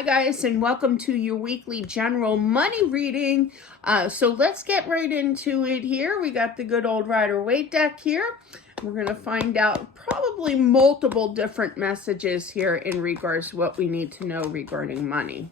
Hi guys, and welcome to your weekly general money reading. So let's get right into it here. We got the good old Rider-Waite deck here. We're going to find out probably multiple different messages here in regards to what we need to know regarding money.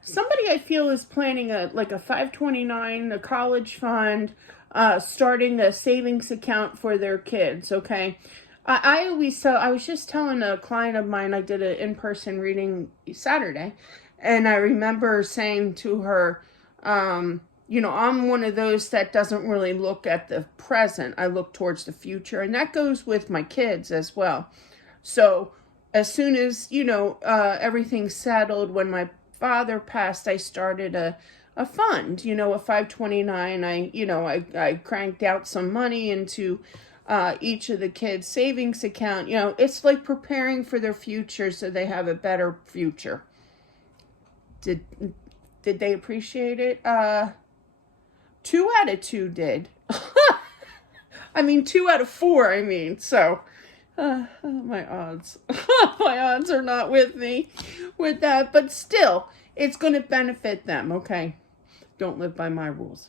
Somebody I feel is planning a 529, a college fund, starting a savings account for their kids, okay? I always tell, I was just telling a client of mine, I did an in-person reading Saturday, and I remember saying to her, you know, I'm one of those that doesn't really look at the present. I look towards the future, and that goes with my kids as well. So as soon as, you know, everything's settled, when my father passed, I started a fund, you know, a 529. I cranked out some money into each of the kids' savings account. You know, it's like preparing for their future so they have a better future. Did they appreciate it? 2 out of 2 did. I mean, 2 out of 4, I mean, so my odds. My odds are not with me with that, but still, it's going to benefit them, okay? Don't live by my rules.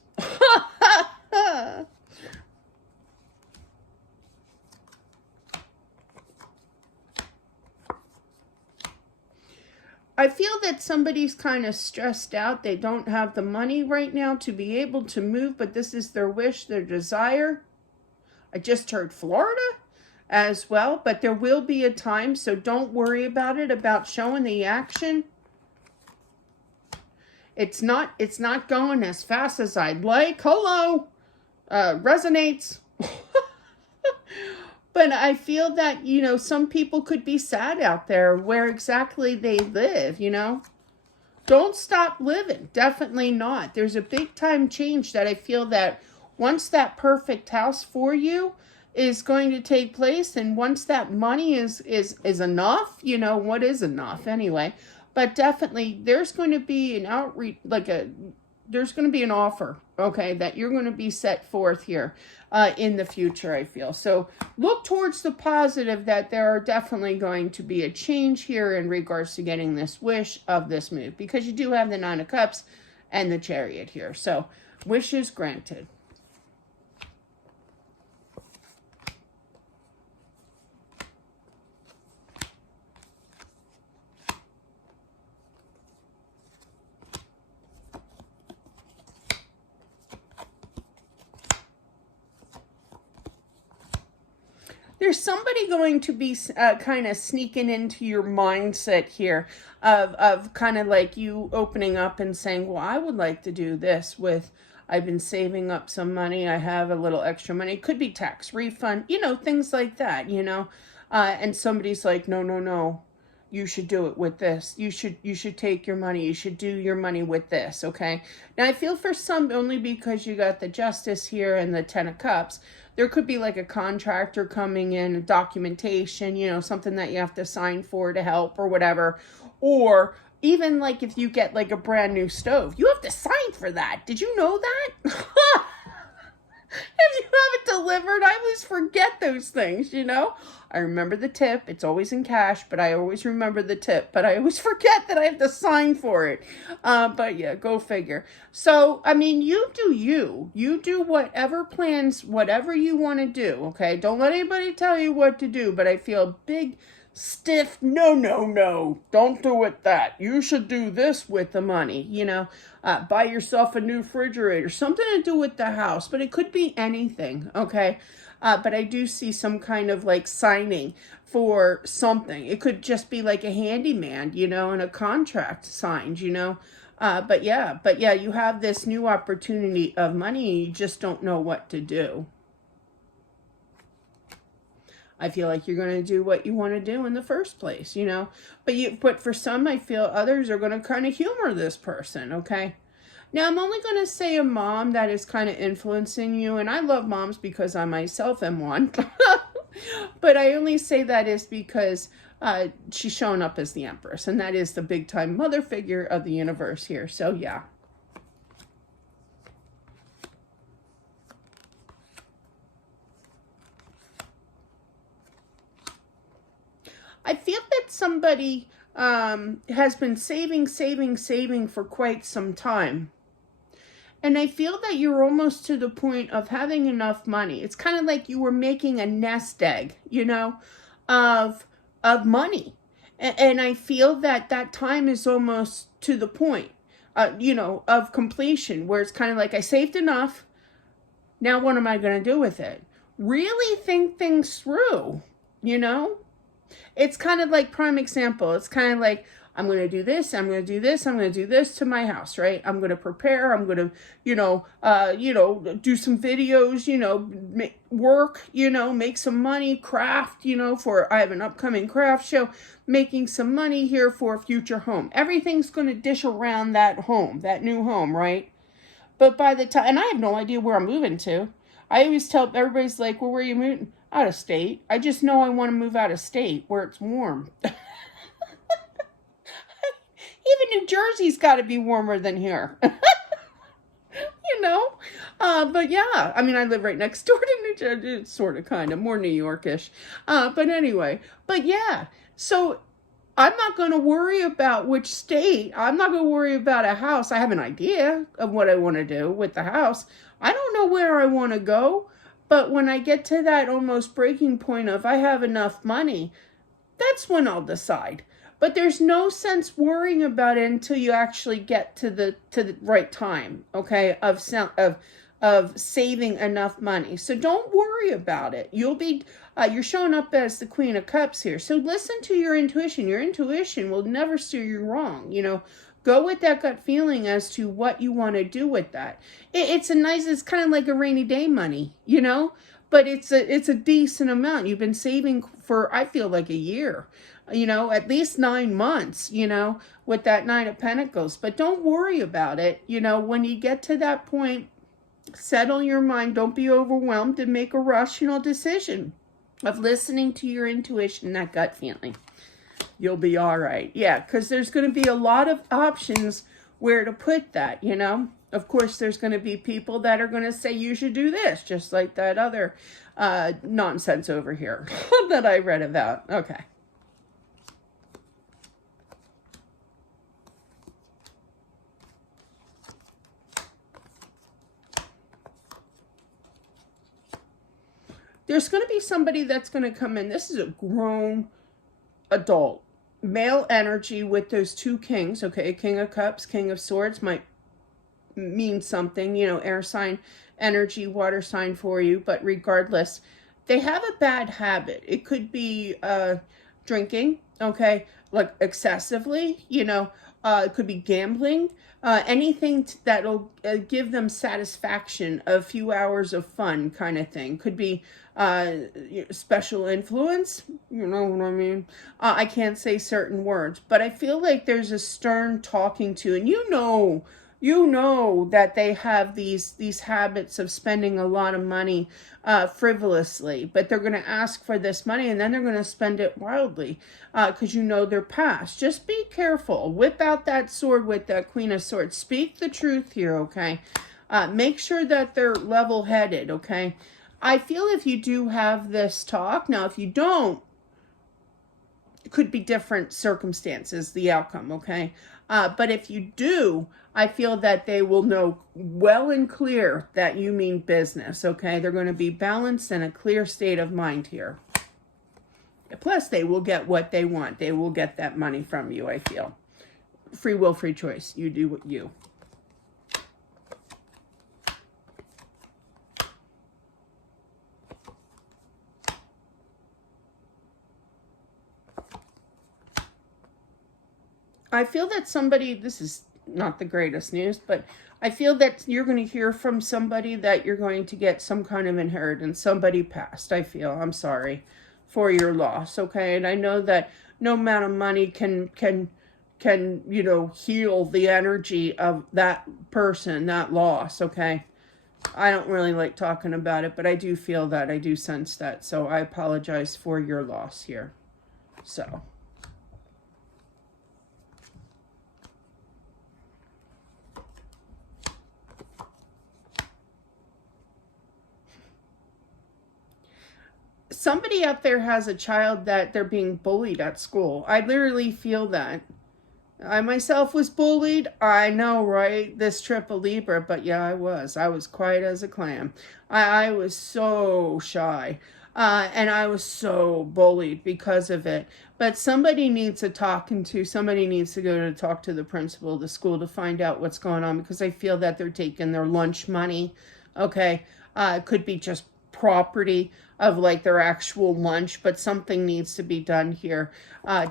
I feel that somebody's kind of stressed out. They don't have the money right now to be able to move, but this is their wish, their desire. I just heard Florida as well, but there will be a time, so don't worry about it, about showing the action. It's not going as fast as I'd like. Hello, resonates. But I feel that, you know, some people could be sad out there where exactly they live, you know. Don't stop living. Definitely not. There's a big time change that I feel that once that perfect house for you is going to take place, and once that money is enough, you know, what is enough anyway, but definitely there's going to be an outreach, there's going to be an offer, okay, that you're going to be set forth here in the future, I feel. So look towards the positive, that there are definitely going to be a change here in regards to getting this wish of this move, because you do have the 9 of Cups and the Chariot here. So wishes granted. There's somebody going to be kind of sneaking into your mindset here of kind of like you opening up and saying, well, I would like to do this with, I've been saving up some money, I have a little extra money. It could be tax refund, you know, things like that, you know. And somebody's like, no, you should do it with this. You should take your money. You should do your money with this, okay? Now, I feel for some, only because you got the Justice here and the 10 of Cups, there could be like a contractor coming in, documentation, you know, something that you have to sign for to help or whatever. Or even like if you get like a brand new stove, you have to sign for that. Did you know that? If you have it delivered, I always forget those things, you know. I remember the tip. It's always in cash, but I always remember the tip. But I always forget that I have to sign for it. But yeah, go figure. So, I mean, you do you. You do whatever plans, whatever you want to do, okay? Don't let anybody tell you what to do, but I feel big, stiff, no, don't do it that. You should do this with the money, you know. Buy yourself a new refrigerator, something to do with the house, but it could be anything, okay? But I do see some kind of like signing for something. It could just be like a handyman, you know, and a contract signed, you know. But yeah, you have this new opportunity of money, and you just don't know what to do. I feel like you're going to do what you want to do in the first place, you know. But for some, I feel others are going to kind of humor this person, okay? Now, I'm only going to say a mom that is kind of influencing you, and I love moms because I myself am one. But I only say that is because she's showing up as the Empress, and that is the big-time mother figure of the universe here. So, yeah. I feel that somebody has been saving for quite some time. And I feel that you're almost to the point of having enough money. It's kind of like you were making a nest egg, you know, of money. And I feel that that time is almost to the point, you know, of completion, where it's kind of like I saved enough. Now what am I going to do with it? Really think things through, you know? It's kind of like prime example. It's kind of like I'm going to do this, I'm going to do this, I'm going to do this to my house, right? I'm going to prepare, I'm going to, do some videos, work, make some money, craft, for I have an upcoming craft show, making some money here for a future home. Everything's going to dish around that home, that new home, right? But by the time, and I have no idea where I'm moving to. I always tell everybody's like, well, where are you moving? Out of state. I just know I want to move out of state where it's warm. Even New Jersey's got to be warmer than here. you know? But yeah, I mean, I live right next door to New Jersey. It's sort of, kind of, more New Yorkish. But anyway, but yeah. So I'm not going to worry about which state. I'm not going to worry about a house. I have an idea of what I want to do with the house. I don't know where I want to go. But when I get to that almost breaking point of I have enough money, that's when I'll decide. But there's no sense worrying about it until you actually get to the right time, okay, of saving enough money. So don't worry about it. You're showing up as the Queen of Cups here. So listen to your intuition. Your intuition will never steer you wrong. Go with that gut feeling as to what you want to do with that. It's kind of like a rainy day money, but it's a decent amount. You've been saving for, I feel like, a year, at least 9 months, with that Nine of Pentacles. But don't worry about it. When you get to that point, settle your mind. Don't be overwhelmed and make a rational decision of listening to your intuition, that gut feeling. You'll be all right. Yeah, because there's going to be a lot of options where to put that, Of course, there's going to be people that are going to say you should do this, just like that other nonsense over here that I read about. Okay. There's going to be somebody that's going to come in. This is a grown adult male energy with those two kings. Okay, King of Cups, King of Swords might mean something, air sign energy, water sign for you. But regardless, they have a bad habit. It could be drinking, okay, like excessively, it could be gambling, anything that'll give them satisfaction, a few hours of fun kind of thing. Could be special influence, you know what I mean? I can't say certain words, but I feel like there's a stern talking to, and you know that they have these habits of spending a lot of money frivolously, but they're going to ask for this money and then they're going to spend it wildly because their past. Just be careful. Whip out that sword with that Queen of Swords. Speak the truth here, okay? Make sure that they're level-headed, okay? I feel if you do have this talk, now if you don't, it could be different circumstances, the outcome, okay? But if you do, I feel that they will know well and clear that you mean business, okay? They're going to be balanced and a clear state of mind here. Plus, they will get what they want. They will get that money from you, I feel. Free will, free choice. You do what you. I feel that somebody, this is not the greatest news, but I feel that you're going to hear from somebody that you're going to get some kind of inheritance. Somebody passed, I feel. I'm sorry for your loss, okay? And I know that no amount of money can heal the energy of that person, that loss, okay? I don't really like talking about it, but I do feel that. I do sense that. So I apologize for your loss here. So... somebody out there has a child that they're being bullied at school. I literally feel that. I myself was bullied. I know, right? This triple Libra, but yeah, I was. I was quiet as a clam. I was so shy. And I was so bullied because of it. But somebody needs to somebody needs to go to talk to the principal of the school to find out what's going on, because I feel that they're taking their lunch money. Okay. It could be just property of like their actual lunch, but something needs to be done here,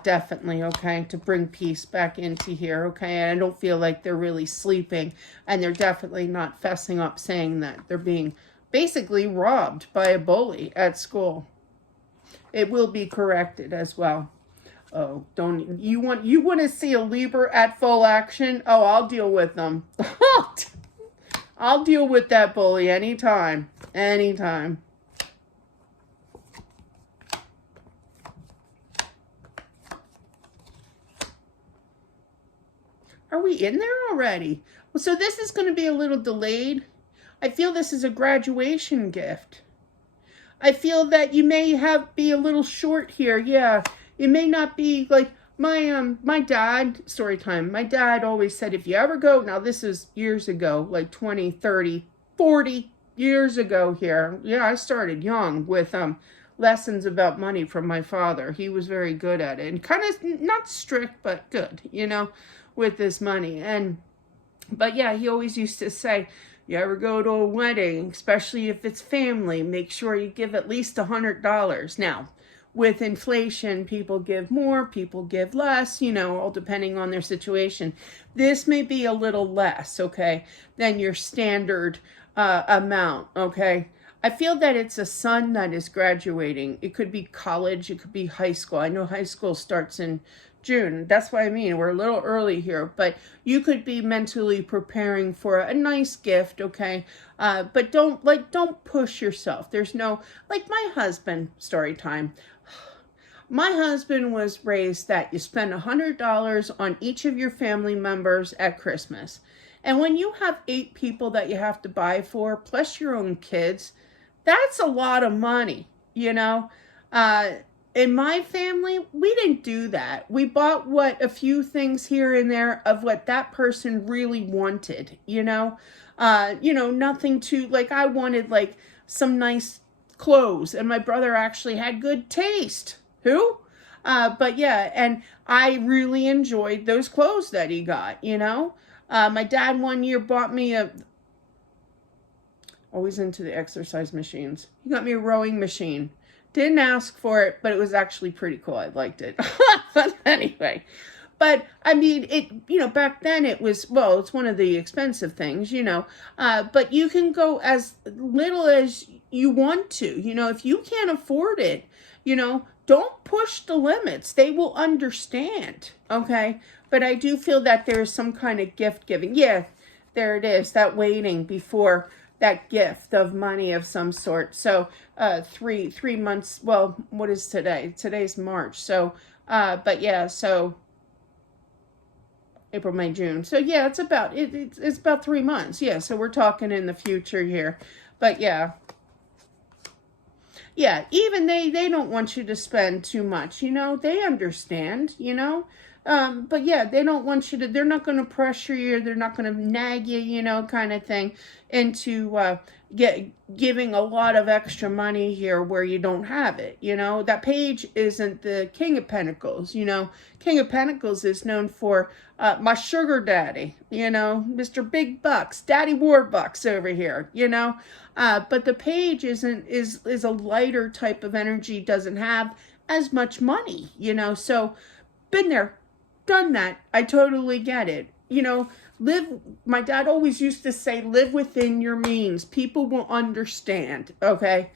definitely, okay, to bring peace back into here, okay. And I don't feel like they're really sleeping, and they're definitely not fessing up saying that they're being basically robbed by a bully at school. It will be corrected as well. Oh, don't you want to see a Libra at full action? Oh, I'll deal with them. I'll deal with that bully anytime. Anytime. Are we in there already? Well, so this is going to be a little delayed. I feel this is a graduation gift. I feel that you may be a little short here. Yeah, it may not be like my dad, story time. My dad always said, if you ever go, now this is years ago, like 20, 30, 40 years ago here. Yeah, I started young with lessons about money from my father. He was very good at it, and kind of not strict, but good, with this money. But yeah, he always used to say, you ever go to a wedding, especially if it's family, make sure you give at least $100. Now, with inflation, people give more, people give less, all depending on their situation. This may be a little less, okay, than your standard amount, okay? I feel that it's a son that is graduating. It could be college, it could be high school. I know high school starts in June. That's what I mean. We're a little early here, but you could be mentally preparing for a nice gift, okay? But don't push yourself. There's no, like my husband, story time. My husband was raised that you spend $100 on each of your family members at Christmas. And when you have 8 people that you have to buy for, plus your own kids, that's a lot of money, In my family, we didn't do that. We bought a few things here and there of what that person really wanted, nothing too, like I wanted like some nice clothes, and my brother actually had good taste. Who? But yeah, and I really enjoyed those clothes that he got, My dad one year bought me always into the exercise machines. He got me a rowing machine. Didn't ask for it, but it was actually pretty cool. I liked it. But anyway, but I mean, back then it was, it's one of the expensive things, but you can go as little as you want to, if you can't afford it, don't push the limits. They will understand. Okay. But I do feel that there is some kind of gift giving. Yeah, there it is. That waiting before that gift of money of some sort. So, 3 months. Well, what is today? Today's March. So, but yeah, so April, May, June. So yeah, it's about 3 months. Yeah. So we're talking in the future here, but yeah. Yeah, even they don't want you to spend too much, they understand, but yeah, they don't want you to, they're not going to pressure you, they're not going to nag you, kind of thing, into giving a lot of extra money here where you don't have it, that page isn't the King of Pentacles, King of Pentacles is known for my sugar daddy, Mr. Big Bucks, Daddy Warbucks over here, but the page is a lighter type of energy, doesn't have as much money, so been there, done that. I totally get it. My dad always used to say, live within your means. People will understand, okay?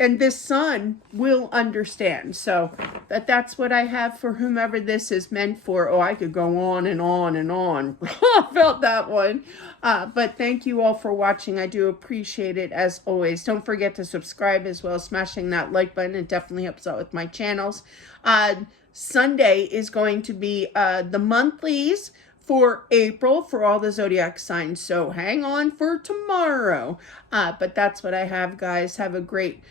And this son will understand. So that's what I have for whomever this is meant for. Oh, I could go on and on and on. I felt that one. But thank you all for watching. I do appreciate it as always. Don't forget to subscribe as well as smashing that like button. It definitely helps out with my channels. Sunday is going to be the monthlies for April for all the zodiac signs. So hang on for tomorrow. But that's what I have, guys. Have a great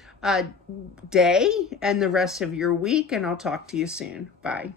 day and the rest of your week, and I'll talk to you soon. Bye.